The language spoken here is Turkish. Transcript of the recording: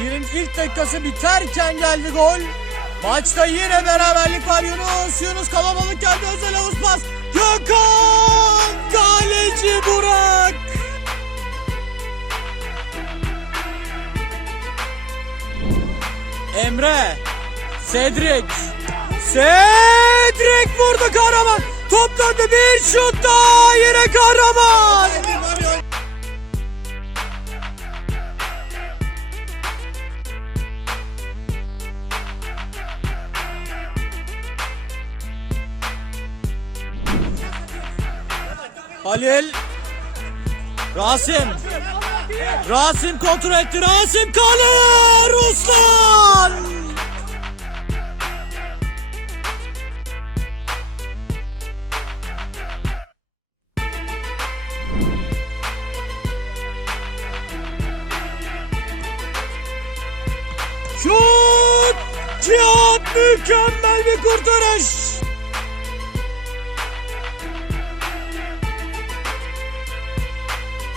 Birin ilk dakikası biterken geldi gol. Maçta yine beraberlik var Yunus. Yunus kalabalık geldi özel havuz pas. Gökhan! Kaleci Burak! Emre. Cedric. Cedric vurdu kahraman. Top bir şut daha yine kahraman. Halil. Rasim. Rasim kontrol etti. Rasim kalır. Ruslan. Şut! Cihat mükemmel bir kurtarış.